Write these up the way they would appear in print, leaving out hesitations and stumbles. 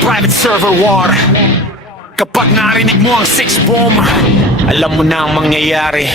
Private server war. Kapag narinig mo ang 6-bomb, alam mo na ang mangyayari.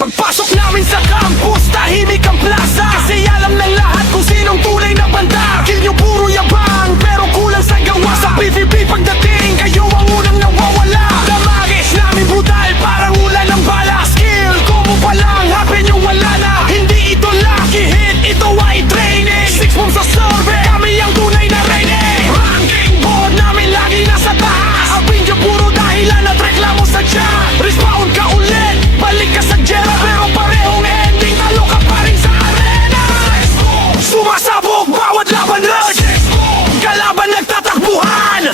Pagpasok namin sa campus, tahimik ang plaza. Kasi alam ng lahat kung sinong tunay na banda. Kill nyo puro yabang, pero kulang sa gawa. Sa PvP pagdating, kayo ang unang nawawala. Damagis namin brutal, parang ulan ng bala. Skill, combo pa lang, happy nyo wala na. Hindi ito lucky hit, ito ay training. 6-bomb sa survey, kami ang tunay na reigning. Ranking board namin lagi nasa taas. Ang pinja puro dahilan at reklamo sa chat. Respawn ka ulit, balik ka sa jera. Pero parehong ending, talo ka pa rin sa arena. Sumasabog bawat laban rush. Kalaban nagtatakbuhan.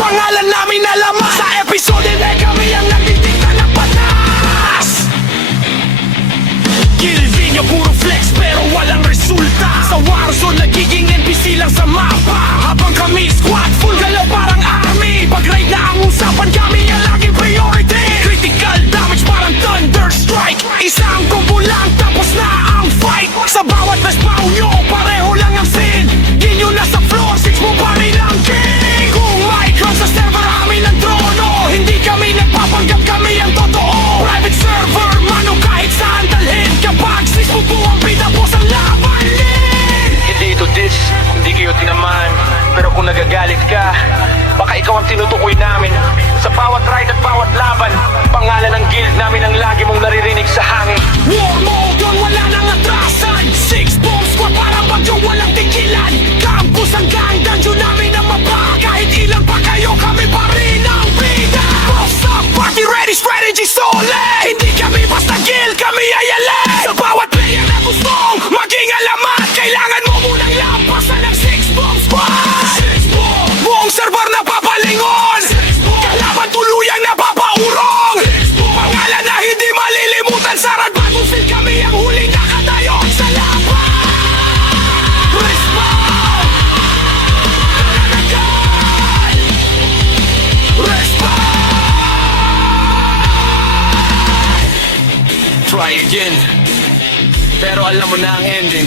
Pangalan namin nalaman. Sa episode na kami ang nagtitikta ng patas. Kilvin yung puro flex pero walang resulta. Sa Warzone nagiging NPC lang sa mapa. Habang kami squad full galaw parang army. Pag raid na ang usapan kami ang laging priority. Critical damage parang thunder strike. Isang combo lang tapos na ang fight. Sa bawat respawn nyo pareho lang ang scene. Di nyo nasa floor 6 mo pa rin ang king. Kung micron sa server amin ang trono. Hindi kami nagpapanggap kami ang totoo. Private server mano kahit saan dalhin. Kapag 6 mo po ang bida po sa labanin. Hindi ito diss, hindi kayo tinamaan. Pero kung nagagalit ka, baka ikaw ang tinutukoy namin. Sa bawat ride at bawat laban, pangalan ng guild namin ang lagi mong naririnig sa hangin. War mode yun, wala nang atrasan. 6-bomb squad parang bagyong walang tigilan. Campus hanggang dungeon namin ang mapa. Kahit ilan pa kayo, kami pa rin ang bida. Boss up, party ready, strategy solid. Hindi kami basta guild, kami ay alay. Sa bawat player na gustong maging alamat, kailangan mo munang lampasan ng 6-bomb squad. Buong server na papalingon. Kalaban tuluyang napapaurong. Pangalan na hindi malilimutan. Sarad bagong feel kami ang huling nakatayo sa laban. Respawn. Nananagal. Respawn. Try again. Pero alam mo na ang ending.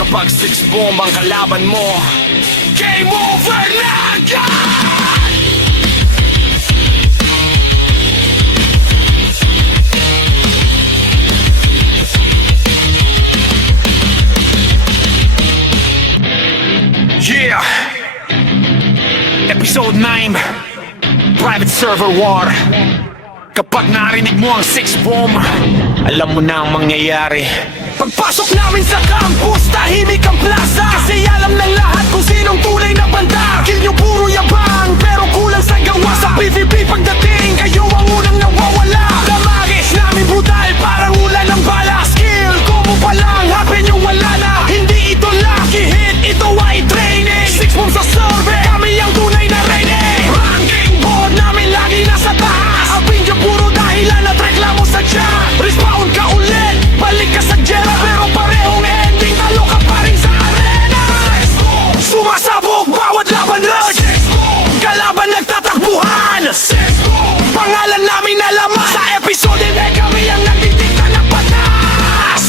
Kapag 6-bomb ang kalaban mo, game over na agad! Yeah! Episode 9 Private Server War. Kapag narinig mo ang 6-bomb, alam mo na ang mangyayari. Pagpasok namin sa campus, tahimik ang plaza. Kasi alam ng lahat kung sinong tunay na banda. Kill nyo puro yabang, pero kulang sa gawa. Sa PvP pagdating, kayo ang unang nawawala. Damagis namin brutal, parang ulan ng bala. Skill, combo pa lang, happy nyo wala na. Hindi ito lucky hit, ito ay training. 6-bomb sa survey, kami ang tunay na reigning. Ranking board namin lagi nasa taas. Ang pinja puro dahilan at reklamo sa chat. Respawn ka ulit, balik ka sa jera. Pero parehong ending, talo ka pa rin sa arena. Sumasabog bawat laban rush. Kalaban nagtatakbuhan. Pangalan namin nalaman. Sa episode na kami ang nagtitikta ng patas.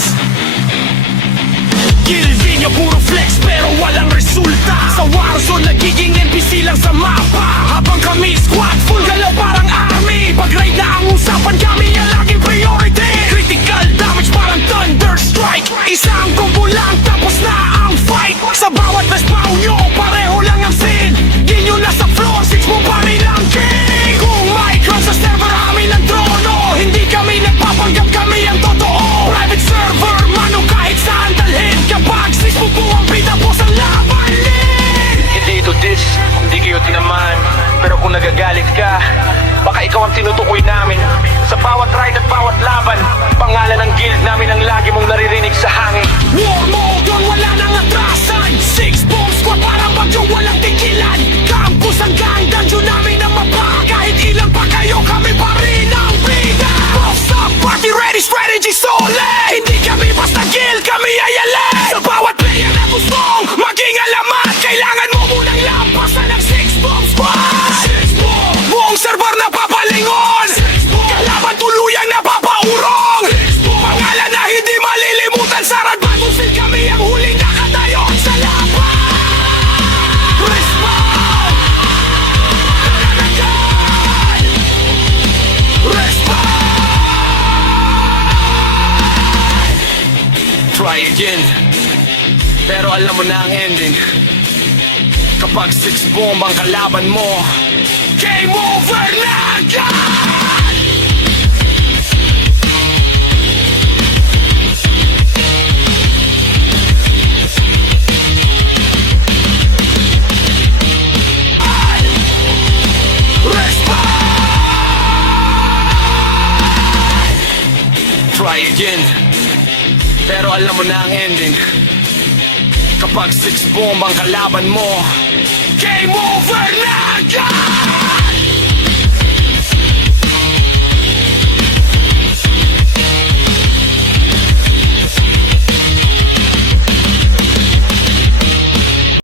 Kilvin nyo puro flex pero walang resulta. Sa Warzone nagiging NPC lang sa mapa. Habang kami squad full galaw parang army. Pag raid na ang usapan kami ang laging priority. Critical damage parang thunder strike. Isang combo lang tapos na ang fight. Sa bawat respawn nyo pareho lang ang scene. Di nyo nasa floor 6 mo pa rin ang king. Kung micron sa server amin ang trono. Hindi kami nagpapanggap kami ang totoo. Private server mano kahit saan dalhin. Kapag 6 mo po ang bida po sa labanin. Hindi ito diss, hindi kayo tinamaan. Pero kung nagagalit ka, baka ikaw ang tinutukoy namin. Sa bawat ride at bawat laban, pangalan ng guild namin ang lagi mong naririnig sa hangin. War mode yun, wala nang atrasan. 6-bomb squad parang bagyong walang tigilan. Campus hanggang dungeon namin ang mapa. Kahit ilan pa kayo, kami pa rin ang bida. Boss up, party ready, strategy solid. Hindi kami basta guild, kami ay alay. Sa bawat player na gustong maging alamat, kailangan mo munang lampasan ng 6-bomb squad. Buong server na papalingon. Kalaban tuluyang napapaurong. Pangalan na hindi malilimutan. Sarad bagong feel kami ang huling nakatayo sa laban. alam mo na ang ending. Kapag 6 bomb ang kalaban mo, game over na agad! Try again. Pero alam mo na ang ending. Kapag 6 bomb ang kalaban mo, game over na agad!